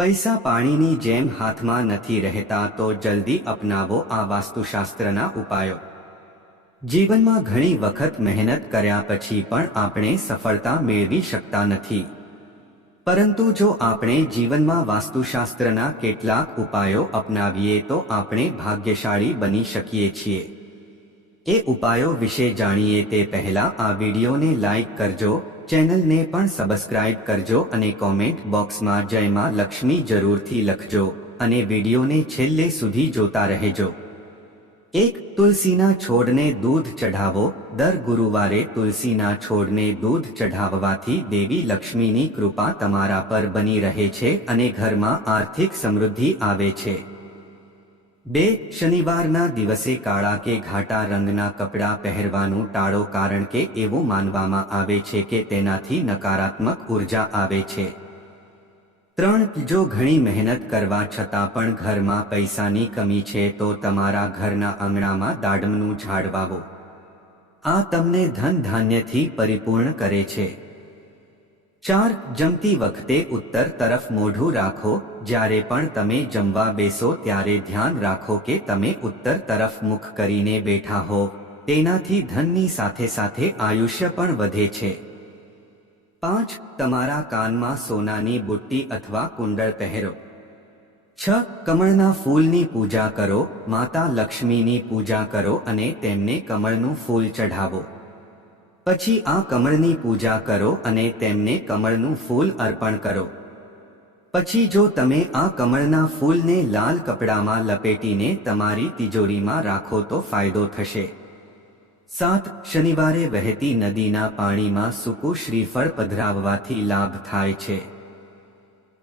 પૈસા પાણીની જેમ હાથમાં નથી રહેતા, તો જલ્દી અપનાવો આ વાસ્તુશાસ્ત્રના ઉપાયો. જીવનમાં ઘણી વખત મહેનત કર્યા પછી પણ આપણે સફળતા મેળવી શકતા નથી, પરંતુ જો આપણે જીવનમાં વાસ્તુશાસ્ત્રના કેટલાક ઉપાયો અપનાવીએ તો આપણે ભાગ્યશાળી બની શકીએ છીએ. એ ઉપાયો વિશે જાણીએ તે પહેલા આ વિડીયોને લાઈક કરજો, ચેનલને પણ સબસ્ક્રાઇબ કરજો અને કોમેન્ટ બોક્સમાં જય માં લક્ષ્મી જરૂરથી લખજો અને વિડીયોને છેલ્લે સુધી જોતા રહેજો. 1. તુલસીના છોડને દૂધ ચઢાવો. દર ગુરુવારે તુલસીના છોડને દૂધ ચઢાવવાથી દેવી લક્ષ્મીની કૃપા તમારા પર બની રહે છે અને ઘરમાં આર્થિક સમૃદ્ધિ આવે છે. 2. શનિવારના દિવસે કાળા કે ઘાટા રંગના કપડાં પહેરવાનું ટાળો, કારણ કે એવું માનવામાં આવે છે કે તેનાથી નકારાત્મક ઉર્જા આવે છે. 3. જો ઘણી મહેનત કરવા છતાં પણ ઘરમાં પૈસાની કમી છે તો તમારા ઘરના આંગણામાં દાડમનું ઝાડ વાવો. આ તમને ધન ધાન્યથી પરિપૂર્ણ કરે છે. 4. જમતી વખતે ઉત્તર તરફ મોઢું રાખો. જ્યારે પણ તમે જમવા બેસો ત્યારે ધ્યાન રાખો કે તમે ઉત્તર તરફ મુખ કરીને બેઠા હો. તેનાથી ધનની સાથે સાથે આયુષ્ય પણ વધે છે. 5. તમારા કાનમાં સોનાની બુટ્ટી અથવા કુંડળ પહેરો. 6. કમળના ફૂલની પૂજા કરો. માતા લક્ષ્મીની પૂજા કરો અને તેમને કમળનું ફૂલ ચઢાવો. પછી આ કમળની પૂજા કરો અને તેમને કમળનું ફૂલ અર્પણ કરો. પછી જો તમે આ કમળના ફૂલને લાલ કપડામાં લપેટીને તમારી તિજોરીમાં રાખો તો ફાયદો થશે. 7. શનિવારે વહેતી નદીના પાણીમાં સૂકું શ્રીફળ પધરાવવાથી લાભ થાય છે.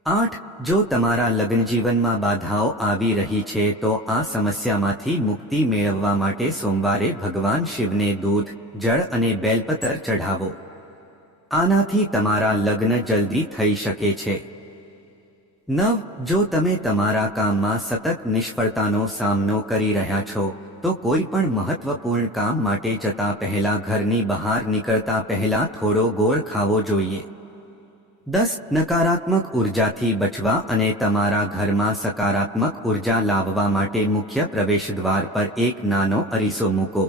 8. જો તમારા લગ્નજીવનમાં બાધાઓ આવી રહી છે તો આ સમસ્યામાંથી મુક્તિ મેળવવા માટે સોમવારે ભગવાન શિવને દૂધ, જળ અને બેલપત્ર ચઢાવો. આનાથી તમારા લગ્ન જલ્દી થઈ શકે છે. 9. જો તમે તમારા કામમાં સતત નિષ્ફળતાનો સામનો કરી રહ્યા છો તો કોઈ પણ મહત્વપૂર્ણ કામ માટે જતા પહેલા ઘરની બહાર નીકળતા પહેલા થોડો ગોળ ખાવો જોઈએ. 10. નકારાત્મક ઉર્જાથી બચવા અને તમારા ઘરમાં સકારાત્મક ઉર્જા લાવવા માટે મુખ્ય પ્રવેશદ્વાર પર એક નાનો અરીસો મૂકો.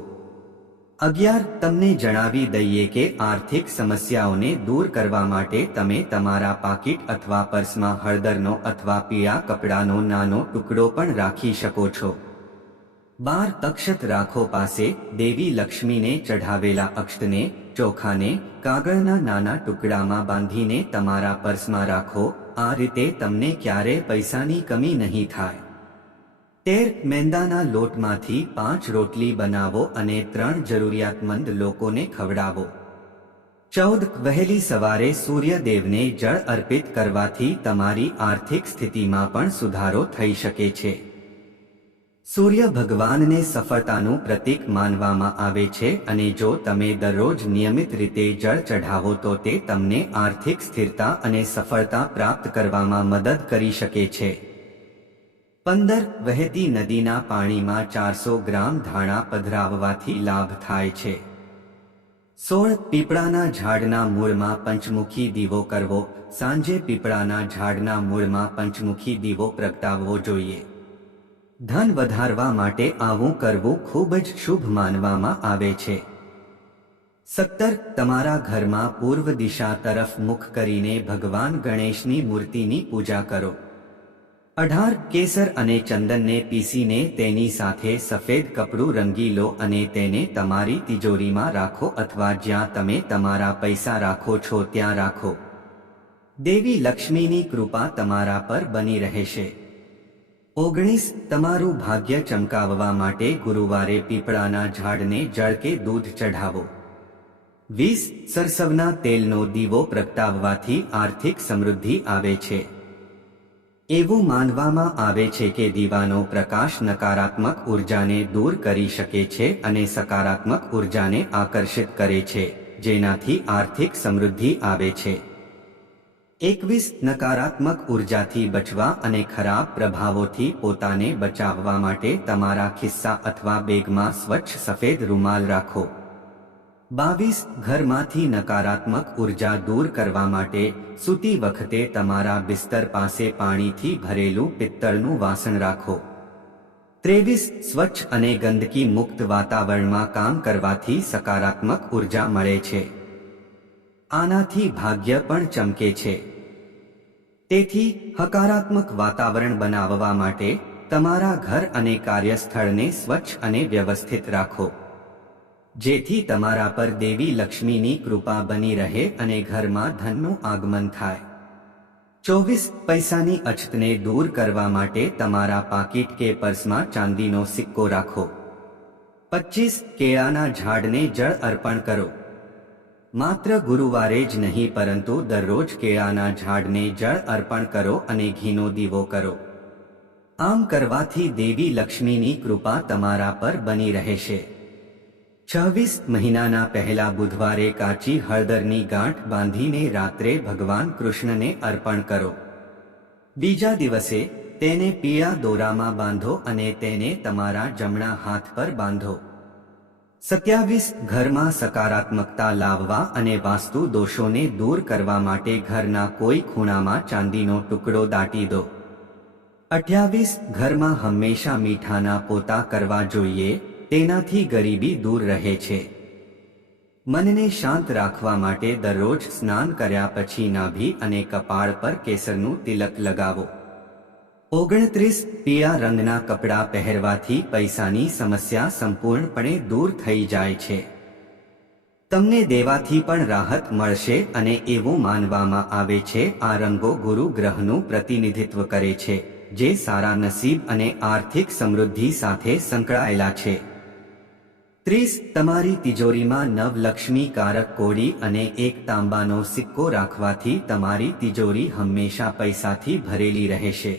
11. તમને જણાવી દઈએ કે આર્થિક સમસ્યાઓને દૂર કરવા માટે તમે તમારા પાકીટ અથવા પર્સમાં હળદરનો અથવા પીળા કપડાનો નાનો ટુકડો પણ રાખી શકો છો. 12. અક્ષત રાખો. પાસે દેવી લક્ષ્મીને ચઢાવેલા અક્ષતને, ચોખાને કાગળના નાના ટુકડામાં બાંધીને તમારા પર્સમાં રાખો. આ રીતે તમને ક્યારેય પૈસાની કમી નહીં થાય. 13. મેંદાના લોટમાંથી 5 રોટલી બનાવો અને 3 જરૂરિયાતમંદ લોકોને ખવડાવો. 14. વહેલી સવારે સૂર્યદેવને જળ અર્પિત કરવાથી તમારી આર્થિક સ્થિતિમાં પણ સુધારો થઈ શકે છે. સૂર્ય ભગવાનને સફળતાનું પ્રતીક માનવામાં આવે છે અને જો તમે દરરોજ નિયમિત રીતે જળ ચઢાવો તો તે તમને આર્થિક સ્થિરતા અને સફળતા પ્રાપ્ત કરવામાં મદદ કરી શકે છે. 15. વહેતી નદીના પાણીમાં 400 ગ્રામ ધાણા પધરાવવાથી લાભ થાય છે. 16. પીપળાના ઝાડના મૂળમાં પંચમુખી દીવો કરવો. સાંજે પીપળાના ઝાડના મૂળમાં પંચમુખી દીવો પ્રગટાવવો જોઈએ. ધન વધારવા માટે આવું કરવું ખૂબ જ શુભ માનવામાં આવે છે. 17. તમારા ઘરમાં પૂર્વ દિશા તરફ મુખ કરીને ભગવાન ગણેશની મૂર્તિની પૂજા કરો. 18. કેસર અને ચંદનને પીસીને તેની સાથે સફેદ કપડું રંગી લો અને તેને તમારી તિજોરીમાં રાખો અથવા જ્યાં તમે તમારા પૈસા રાખો છો ત્યાં રાખો. દેવી લક્ષ્મીની કૃપા તમારા પર બની રહેશે. 19. તમારું ભાગ્ય ચમકાવવા માટે ગુરુવારે પીપળાના ઝાડને જળ કે દૂધ ચઢાવો. 20. સરસવના તેલનો દીવો પ્રગટાવવાથી આર્થિક સમૃદ્ધિ આવે છે. એવું માનવામાં આવે છે કે દીવાનો પ્રકાશ નકારાત્મક ઉર્જાને દૂર કરી શકે છે અને સકારાત્મક ઉર્જાને આકર્ષિત કરે છે, જેનાથી આર્થિક સમૃદ્ધિ આવે છે. 21. નકારાત્મક ઉર્જાથી બચવા અને ખરાબ પ્રભાવોથી પોતાને બચાવવા માટે તમારા ખિસ્સા અથવા બેગમાં સ્વચ્છ સફેદ રૂમાલ રાખો. 22 ઘરમાંથી નકારાત્મક ઉર્જા દૂર કરવા માટે સૂતી વખતે તમારા બિસ્તર પાસે પાણીથી ભરેલું પિત્તળનું વાસણ રાખો. 23 સ્વચ્છ અને ગંદકી મુક્ત વાતાવરણમાં કામ કરવાથી સકારાત્મક ઉર્જા મળે છે. આનાથી ભાગ્ય પણ ચમકે છે. તેથી હકારાત્મક વાતાવરણ બનાવવા માટે તમારા ઘર અને કાર્યસ્થળને સ્વચ્છ અને વ્યવસ્થિત રાખો, જેથી તમારા પર દેવી લક્ષ્મીની કૃપા બની રહે અને ઘરમાં ધનનું આગમન થાય. 24 પૈસાની અછતને દૂર કરવા માટે તમારા પાકીટ કે પર્સમાં ચાંદીનો સિક્કો રાખો. 25 કેળાના ઝાડને જળ અર્પણ કરો. માત્ર ગુરુવારે જ નહીં પરંતુ દરરોજ કેળાના ઝાડને જળ અર્પણ કરો અને ઘીનો દીવો કરો. આમ કરવાથી દેવી લક્ષ્મીની કૃપા તમારા પર બની રહેશે. 26 મહિનાના પહેલા બુધવારે કાચી હળદરની ગાંઠ બાંધીને રાત્રે ભગવાન કૃષ્ણને અર્પણ કરો. બીજા દિવસે તેને પીળા દોરામાં બાંધો અને તેને તમારા જમણા હાથ પર બાંધો. 27 ઘરમાં સકારાત્મકતા લાવવા અને વાસ્તુ દોષોને દૂર કરવા માટે ઘરના કોઈ ખૂણામાં ચાંદીનો ટુકડો દાટી દો. 28 ઘરમાં હંમેશા મીઠાના પોતા કરવા જોઈએ, તેનાથી ગરીબી દૂર રહે છે. મનને શાંત રાખવા માટે દરરોજ સ્નાન કર્યા પછી નાભી અને કપાળ પર કેસરનું તિલક લગાવો. 29 પીળા રંગના કપડાં પહેરવાથી પૈસાની સમસ્યા સંપૂર્ણપણે દૂર થઈ જાય છે. તમને દેવાથી પણ રાહત મળશે અને એવું માનવામાં આવે છે આ રંગો ગુરુ ગ્રહનું પ્રતિનિધિત્વ કરે છે, જે સારા નસીબ અને આર્થિક સમૃદ્ધિ સાથે સંકળાયેલા છે. 30 તમારી તિજોરીમાં નવલક્ષ્મી કારક કોડી અને એક તાંબાનો સિક્કો રાખવાથી તમારી તિજોરી હંમેશા પૈસાથી ભરેલી રહેશે.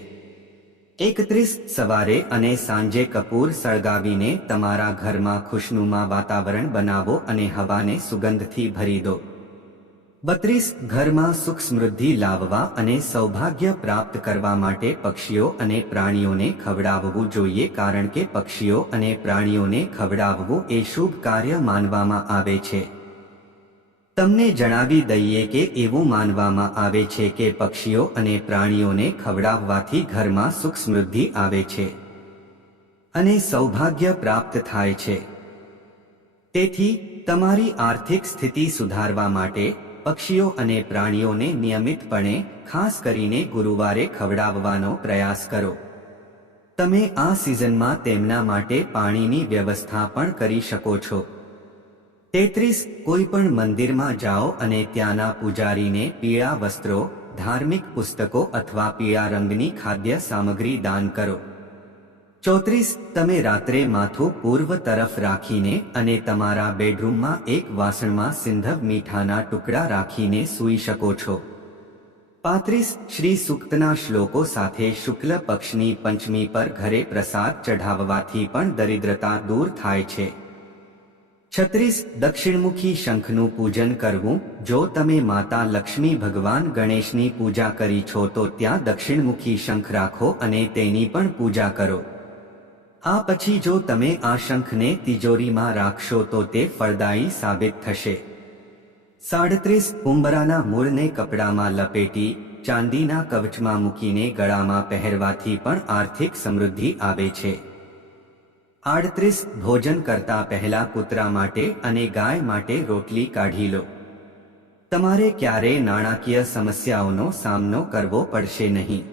31 સવારે અને સાંજે કપૂર સળગાવીને તમારા ઘરમાં ખુશનુમા વાતાવરણ બનાવો અને હવાને સુગંધથી ભરી દો. 32 ઘરમાં સુખ સમૃદ્ધિ લાવવા અને સૌભાગ્ય પ્રાપ્ત કરવા માટે પક્ષીઓ અને પ્રાણીઓને ખવડાવવું જોઈએ, કારણ કે પક્ષીઓ અને પ્રાણીઓને ખવડાવવું એ શુભ કાર્ય માનવામાં આવે છે. તમને જણાવી દઈએ કે એવું માનવામાં આવે છે કે પક્ષીઓ અને પ્રાણીઓને ખવડાવવાથી ઘરમાં સુખ સમૃદ્ધિ આવે છે અને સૌભાગ્ય પ્રાપ્ત થાય છે. તેથી તમારી આર્થિક સ્થિતિ સુધારવા માટે પક્ષીઓ અને પ્રાણીઓને નિયમિતપણે, ખાસ કરીને ગુરુવારે ખવડાવવાનો પ્રયાસ કરો. તમે આ સિઝનમાં તેમના માટે પાણીની વ્યવસ્થા પણ કરી શકો છો. 33 કોઈ પણ મંદિરમાં જાઓ અને ત્યાંના પૂજારીને પીળા વસ્ત્રો, ધાર્મિક પુસ્તકો અથવા પીળા રંગની ખાદ્ય સામગ્રી દાન કરો. 34 તમે રાત્રે માથું પૂર્વ તરફ રાખીને અને તમારા બેડરૂમમાં એક વાસણમાં સિંધવ મીઠાના ટુકડા રાખીને સૂઈ શકો છો. 35 શ્રી સૂક્તના શ્લોકો સાથે શુક્લ પક્ષની પંચમી પર ઘરે પ્રસાદ ચઢાવવાથી પણ દરિદ્રતા દૂર થાય છે. 36 દક્ષિણમુખી શંખનું પૂજન કરવું. જો તમે માતા લક્ષ્મી ભગવાન ગણેશની પૂજા કરી છો તો ત્યાં દક્ષિણમુખી શંખ રાખો અને તેની પણ પૂજા કરો. આ પછી જો તમે આ શંખને તિજોરીમાં રાખશો તો તે ફળદાયી સાબિત થશે. 37 ઉંબરાના મૂળને કપડામાં લપેટી ચાંદીના કવચમાં મૂકીને ગળામાં પહેરવાથી પણ આર્થિક સમૃદ્ધિ આવે છે. 38 ભોજન કરતા પહેલા કૂતરા માટે અને ગાય માટે રોટલી કાઢી લો. તમારે ક્યારેય નાણાકીય સમસ્યાઓનો સામનો કરવો પડશે નહીં.